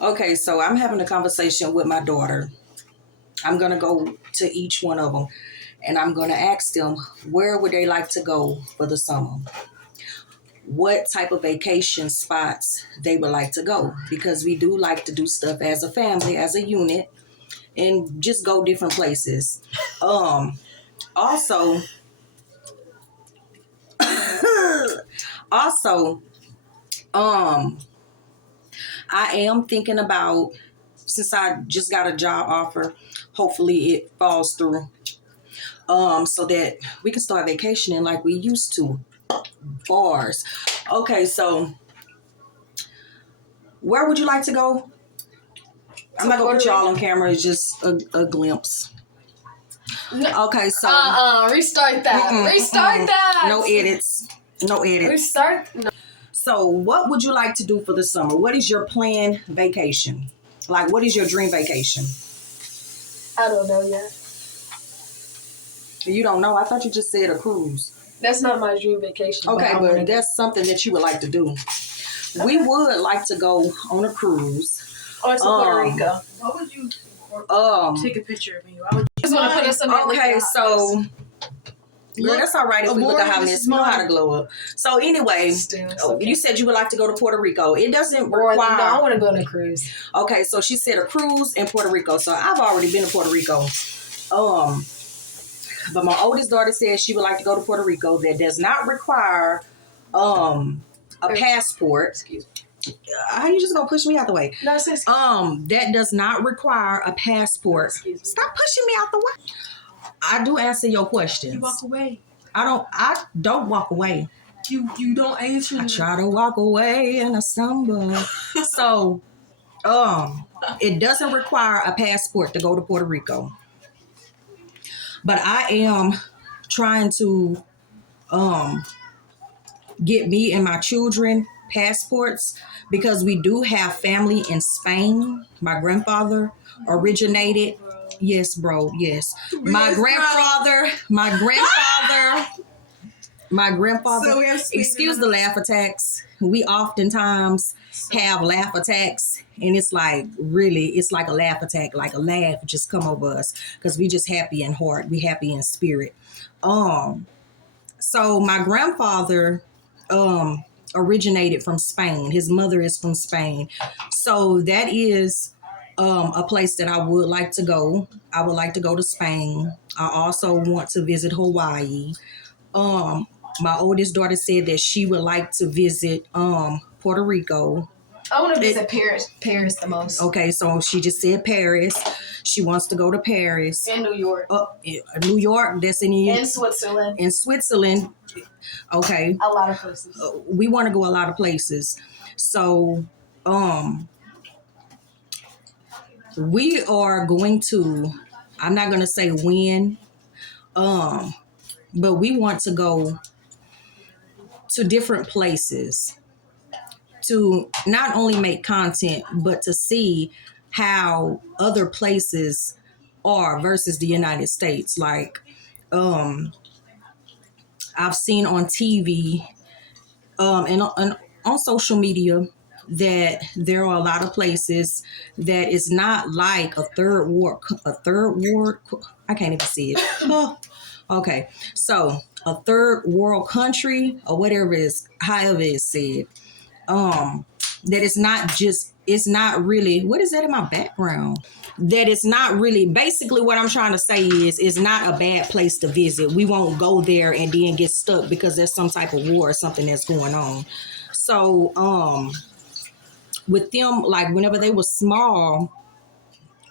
Okay, so I'm having a conversation with my daughter. I'm going to go to each one of them and I'm going to ask them where would they like to go for the summer? What type of vacation spots they would like to go, because we do like to do stuff as a family, as a unit, and just go different places. Also, also, I am thinking about, since I just got a job offer, hopefully it falls through, so that we can start vacationing like we used to. Bars. Okay, so where would you like to go? I'm not gonna put y'all on camera. It's just a glimpse. Okay, so restart that. Restart that. No edits. No edits. Restart. No. So, what would you like to do for the summer? What is your planned vacation? Like, what is your dream vacation? I don't know yet. You don't know? I thought you just said a cruise. That's not my dream vacation. Okay, but that's something that you would like to do. Okay. We would like to go on a cruise. Oh, it's Puerto Rico. Why would you take a picture of me? Why would you just want to put us in there? Okay, so girl, that's all right if we look at how Miss know how to glow up. So anyway, you said you would like to go to Puerto Rico. It doesn't require. No, I want to go on a cruise. Okay, so she said a cruise in Puerto Rico. So I've already been to Puerto Rico. But my oldest daughter said she would like to go to Puerto Rico. That does not require a passport. Excuse me. How you just gonna push me out the way? No, that does not require a passport. Stop pushing me out the way. I do answer your questions. You walk away. I don't walk away. You don't answer. I try to walk away and I stumble. So, it doesn't require a passport to go to Puerto Rico. But I am trying to get me and my children passports, because we do have family in Spain. My grandfather originated. Yes, bro. Yes. My grandfather. So excuse the laugh attacks. We oftentimes have laugh attacks, and it's like a laugh attack, like a laugh just come over us, because we just happy in heart. We happy in spirit. So my grandfather originated from Spain. His mother is from Spain. So that is a place that I would like to go. I would like to go to Spain. I also want to visit Hawaii. My oldest daughter said that she would like to visit Puerto Rico. I want to visit Paris the most. Okay, so she just said Paris. She wants to go to Paris. And New York. New York, that's in Switzerland. In Switzerland. Okay. A lot of places. We want to go a lot of places. So, we are going to, I'm not going to say when, but we want to go to different places to not only make content, but to see how other places are versus the United States. Like, I've seen on TV and on social media that there are a lot of places that is not like a third world. I can't even see it. Okay, so a third world country or whatever it is, however it's said. That it's not really, what is that in my background? That it's not really, basically what I'm trying to say is, it's not a bad place to visit. We won't go there and then get stuck because there's some type of war or something that's going on. So, with them, like whenever they were small,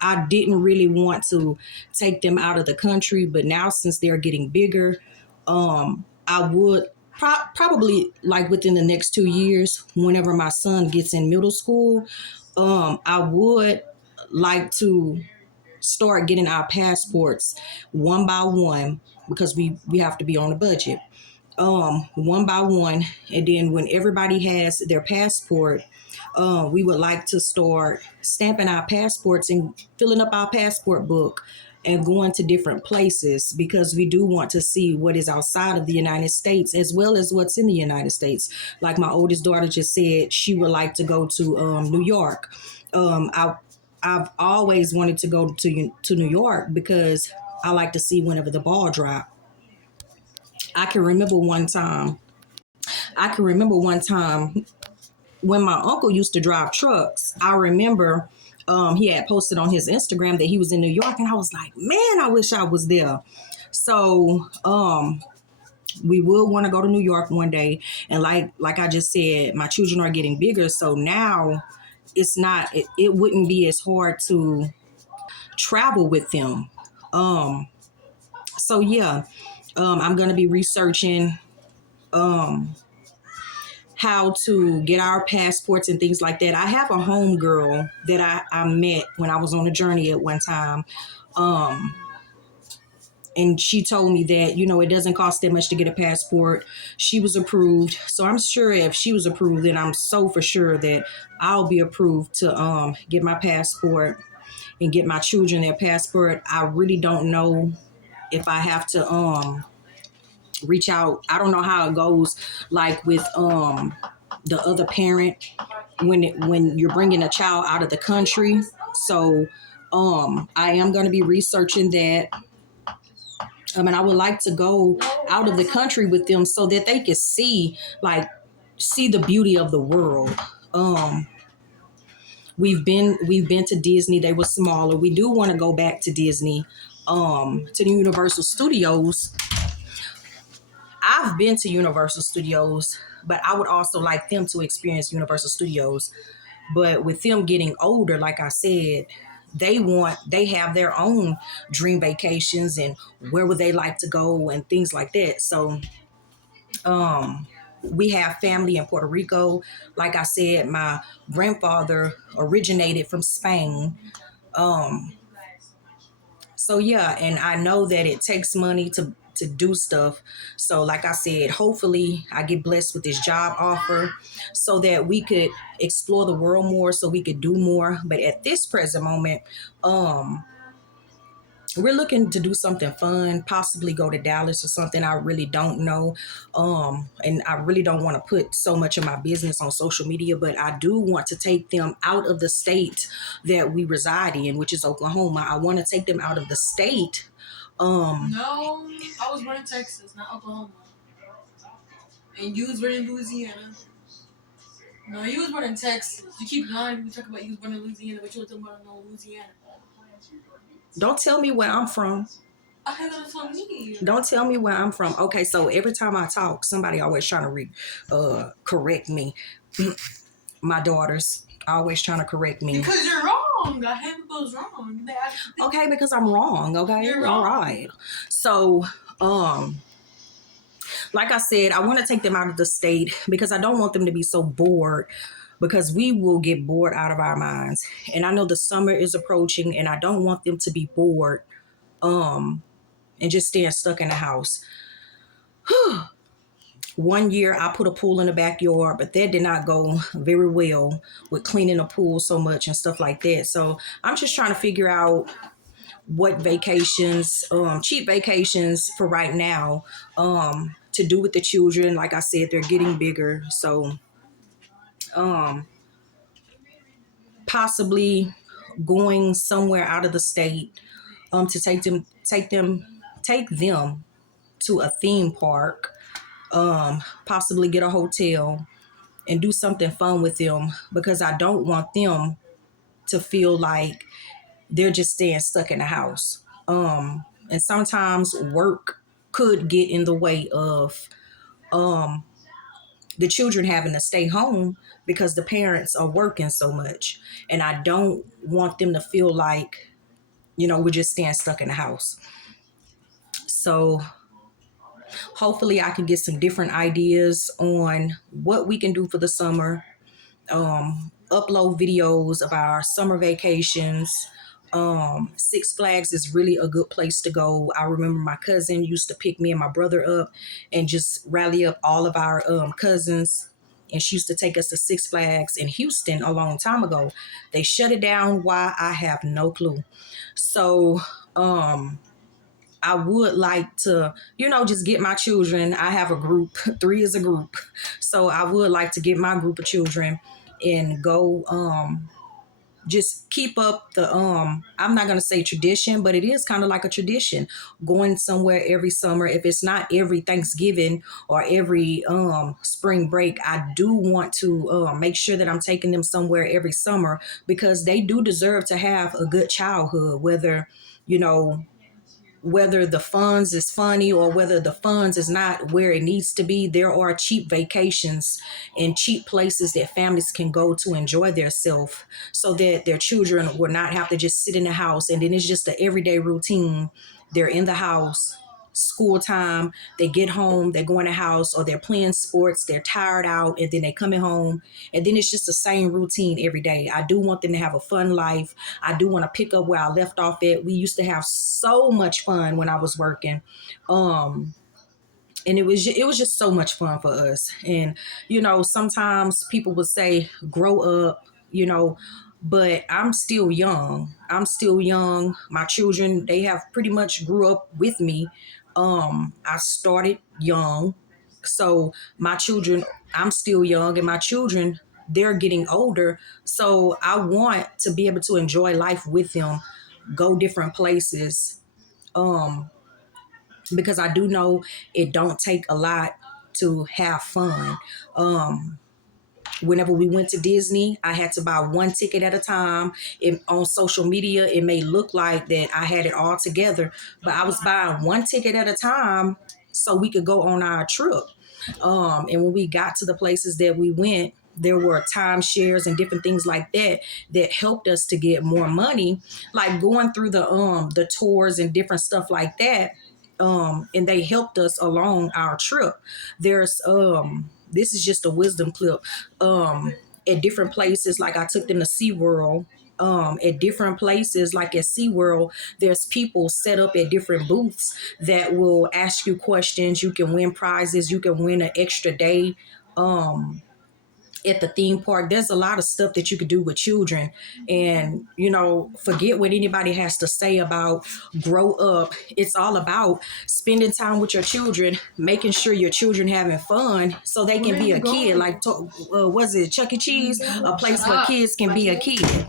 I didn't really want to take them out of the country. But now since they're getting bigger, I would probably, like within the next 2 years, whenever my son gets in middle school, I would like to start getting our passports one by one, because we have to be on a budget, one by one. And then when everybody has their passport, we would like to start stamping our passports and filling up our passport book and going to different places because we do want to see what is outside of the United States as well as what's in the United States. Like my oldest daughter just said, she would like to go to New York. I've always wanted to go to New York because I like to see whenever the ball drop. I can remember one time. I can remember one time when my uncle used to drive trucks. I remember he had posted on his Instagram that he was in New York, and I was like, man, I wish I was there. So we will want to go to New York one day. And like I just said, my children are getting bigger, so now it wouldn't be as hard to travel with them. So yeah, I'm gonna be researching how to get our passports and things like that. I have a home girl that I met when I was on a journey at one time. And she told me that, it doesn't cost that much to get a passport. She was approved. So I'm sure if she was approved, then I'm so for sure that I'll be approved to get my passport and get my children their passport. I really don't know if I have to reach out. I don't know how it goes like with the other parent when you're bringing a child out of the country. So I am going to be researching that. And I would like to go out of the country with them so that they can see the beauty of the world. We've been to Disney. They were smaller. We do want to go back to Disney, to the Universal Studios. I've been to Universal Studios, but I would also like them to experience Universal Studios. But with them getting older, like I said, they have their own dream vacations and where would they like to go and things like that. So we have family in Puerto Rico. Like I said, my grandfather originated from Spain. So yeah, and I know that it takes money to do stuff. So like I said, hopefully I get blessed with this job offer so that we could explore the world more, so we could do more. But at this present moment, we're looking to do something fun, possibly go to Dallas or something. I really don't know. And I really don't want to put so much of my business on social media, but I do want to take them out of the state that we reside in, which is Oklahoma. I want to take them out of the state. No, I was born in Texas, not Oklahoma. And you was born in Louisiana. No, you was born in Texas. You keep lying. We talk about you was born in Louisiana, but you were talking about no Louisiana. Don't tell me where I'm from. I have that on me. Don't tell me where I'm from. Okay, so every time I talk, somebody always trying to correct me. My daughters always trying to correct me. Because you're wrong. I have those wrong. Okay, because I'm wrong. Okay, you're wrong. All right. So, like I said, I want to take them out of the state because I don't want them to be so bored, because we will get bored out of our minds. And I know the summer is approaching and I don't want them to be bored and just staying stuck in the house. One year I put a pool in the backyard, but that did not go very well with cleaning the pool so much and stuff like that. So I'm just trying to figure out what vacations, cheap vacations for right now, to do with the children. Like I said, they're getting bigger. So possibly going somewhere out of the state, to take them to a theme park, possibly get a hotel and do something fun with them, because I don't want them to feel like they're just staying stuck in the house. And sometimes work could get in the way of the children having to stay home because the parents are working so much. And I don't want them to feel like, we're just staying stuck in the house. So hopefully I can get some different ideas on what we can do for the summer. Upload videos of our summer vacations. Six Flags is really a good place to go. I remember my cousin used to pick me and my brother up and just rally up all of our cousins and she used to take us to Six Flags in Houston a long time ago. They shut it down. Why? I have no clue. So, I would like to, just get my children. I have a group, three is a group. So I would like to get my group of children and go just keep up the I'm not going to say tradition, but it is kind of like a tradition, going somewhere every summer. If it's not every Thanksgiving or every spring break, I do want to make sure that I'm taking them somewhere every summer, because they do deserve to have a good childhood, you know whether the funds is funny or whether the funds is not where it needs to be. There are cheap vacations and cheap places that families can go to enjoy themselves, so that their children will not have to just sit in the house and then it's just the everyday routine. They're in the house, school time, they get home, they go in the house, or they're playing sports, they're tired out, and then they coming home, and then it's just the same routine every day. I do want them to have a fun life. I do want to pick up where I left off at. We used to have so much fun when I was working. And it was just so much fun for us. And sometimes people would say grow up, but I'm still young. My children, they have pretty much grew up with me. I started young, so my children, I'm still young, and my children, they're getting older, so I want to be able to enjoy life with them, go different places, um because I do know it don't take a lot to have fun. Um, Whenever we went to Disney, I had to buy one ticket at a time. On social media, it may look like that I had it all together, but I was buying one ticket at a time so we could go on our trip. And when we got to the places that we went, there were timeshares and different things like that that helped us to get more money, like going through the tours and different stuff like that. And they helped us along our trip. There's this is just a wisdom clip. At different places, like I took them to SeaWorld. At different places, like at SeaWorld, there's people set up at different booths that will ask you questions. You can win prizes. You can win an extra day. At the theme park, there's a lot of stuff that you could do with children. And forget what anybody has to say about grow up. It's all about spending time with your children, making sure your children having fun so they can be a kid. Like was it Chuck E. Cheese, a place where kids can be a kid,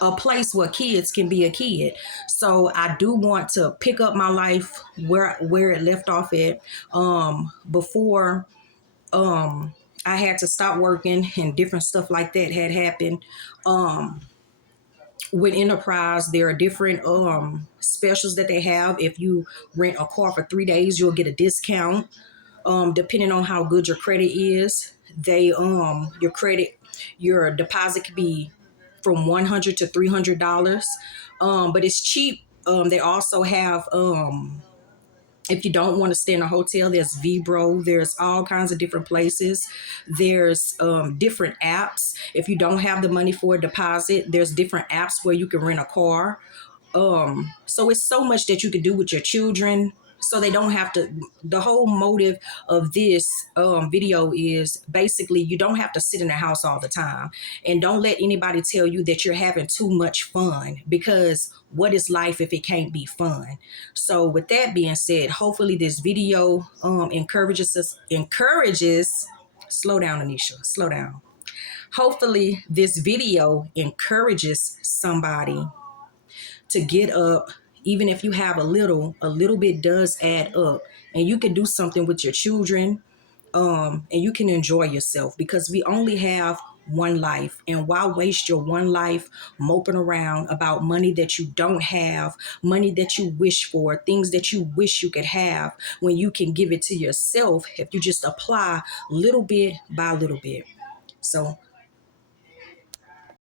a place where kids can be a kid. So I do want to pick up my life where it left off at. Before I had to stop working and different stuff like that had happened. With Enterprise, there are different specials that they have. If you rent a car for 3 days, you'll get a discount. Depending on how good your credit is, your deposit could be from $100 to $300. But it's cheap. They also have if you don't want to stay in a hotel, there's Vibro. There's all kinds of different places. There's different apps. If you don't have the money for a deposit, there's different apps where you can rent a car. So it's so much that you can do with your children, so they don't have to. The whole motive of this video is basically you don't have to sit in the house all the time, and don't let anybody tell you that you're having too much fun, because what is life if it can't be fun? So with that being said, hopefully this video encourages. Slow down, Anisha. Slow down. Hopefully this video encourages somebody to get up. Even if you have a little bit does add up, and you can do something with your children, and you can enjoy yourself, because we only have one life. And why waste your one life moping around about money that you don't have, money that you wish for, things that you wish you could have, when you can give it to yourself if you just apply little bit by little bit. So